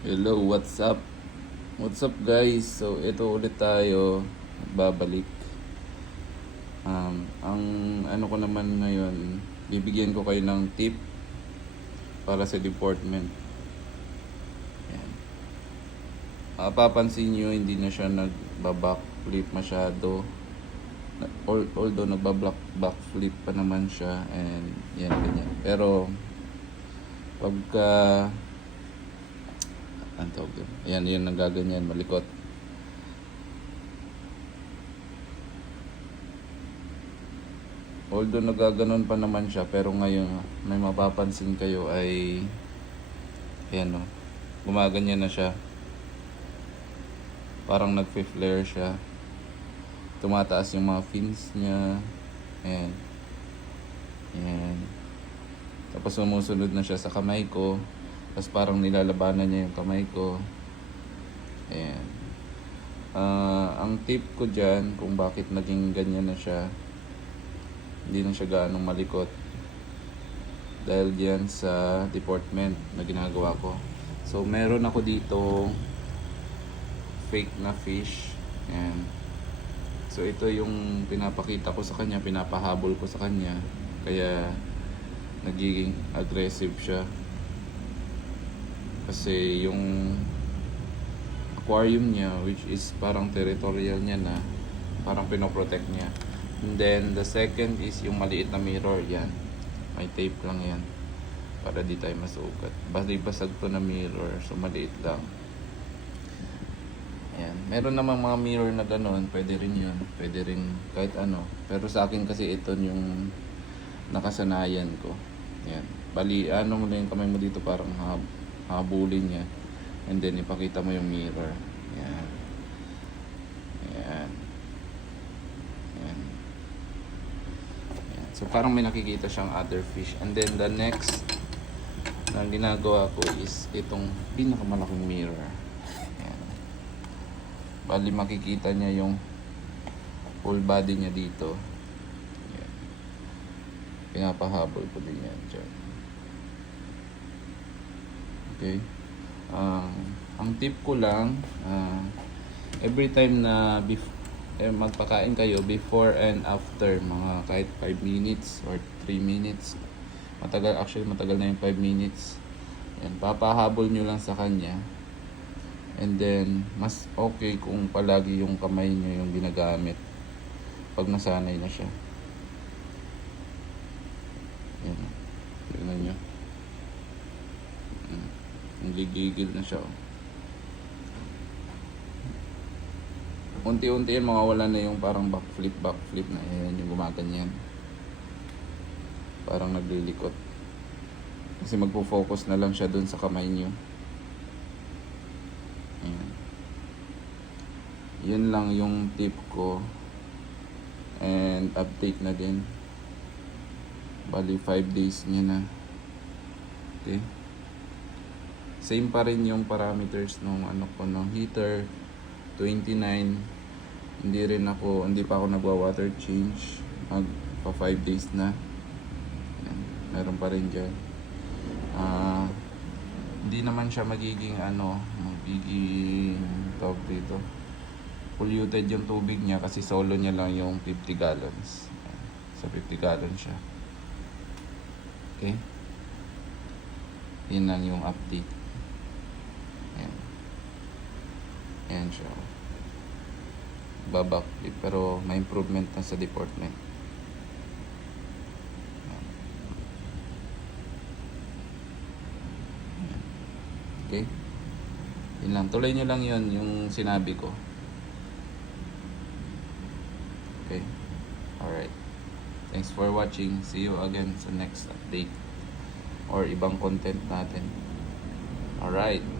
Hello, what's up? What's up guys? So, ito ulit tayo. Babalik. Um, ang ano ko naman ngayon, bibigyan ko kayo ng tip para sa deportment. Yan. Mapapansin nyo, hindi na siya nagbabackflip masyado. Although nagbaback backflip pa naman siya and yan ganyan. Pero pagka ang tawag doon. Ayan, yun ang gaganyan, malikot. Although nagaganon pa naman siya, pero ngayon, may mapapansin kayo ay, ayan o, gumaganyan na siya. Parang nagpe-flare siya. Tumataas yung mga fins niya. Ayan. Ayan. Tapos sumusunod na siya sa kamay ko. Tapos parang nilalabanan niya yung kamay ko. Ayan. Ah, ang tip ko dyan, kung bakit naging ganyan na siya, hindi na siya gaanong malikot. Dahil diyan sa deportment na ginagawa ko. So, meron ako dito fake na fish. Ayan. So, ito yung pinapakita ko sa kanya, pinapahabol ko sa kanya. Kaya, nagiging aggressive siya. Kasi yung aquarium niya, which is parang territorial niya na, parang pinoprotect niya. And then, the second is yung maliit na mirror, yan. May tape lang yan. Para di tayo masugat. Bali basag to na mirror, so maliit lang. Ayan. Meron namang mga mirror na gano'n, pwede rin yun. Pwede rin kahit ano. Pero sa akin kasi ito yung nakasanayan ko. Ayan. Bali, ano mo yung kamay mo dito parang hab habulin niya. And then, ipakita mo yung mirror. Ayan. Ayan. Ayan. Ayan. So, parang may nakikita siyang other fish. And then, the next na ginagawa ko is itong pinakamalaking mirror. Ayan. Bali, makikita niya yung full body niya dito. Ayan. Pinapahabol ko din yan dyan. Okay. Um, ang tip ko lang, ah, every time na bef- eh, magpakain kayo before and after mga kahit 5 minutes or 3 minutes matagal actually matagal na yung 5 minutes yan papahabol nyo lang sa kanya and then mas okay kung palagi yung kamay nyo yung ginagamit pag nasanay na siya yan tignan nyo. Nagigigil na siya. oh. Unti-unti yan mawawala na yung parang backflip, backflip na yan yung gumaganyan. Parang naglilikot. Kasi magpo-focus na lang siya dun sa kamay niyo. Ayan. Yun lang yung tip ko. And update na din. Bali 5 days niya na. Okay. Same pa rin yung parameters nung ano ko nung heater 29 hindi rin ako hindi pa ako nagwa water change. Mag pa 5 days na. Ayan, meron pa rin dyan. Ah hindi naman siya magiging ano magiging tawag dito polluted yung tubig niya kasi solo niya lang yung 50 gallons. Sa 50 gallons siya. Okay? Yun lang yung update Ayan. Ayan siya. Babackflip. Pero may improvement na sa deportment. Okay? Yun lang. Tuloy nyo lang yun, yung sinabi ko. Okay? Alright. Thanks for watching. See you again sa next update or ibang content natin. Alright.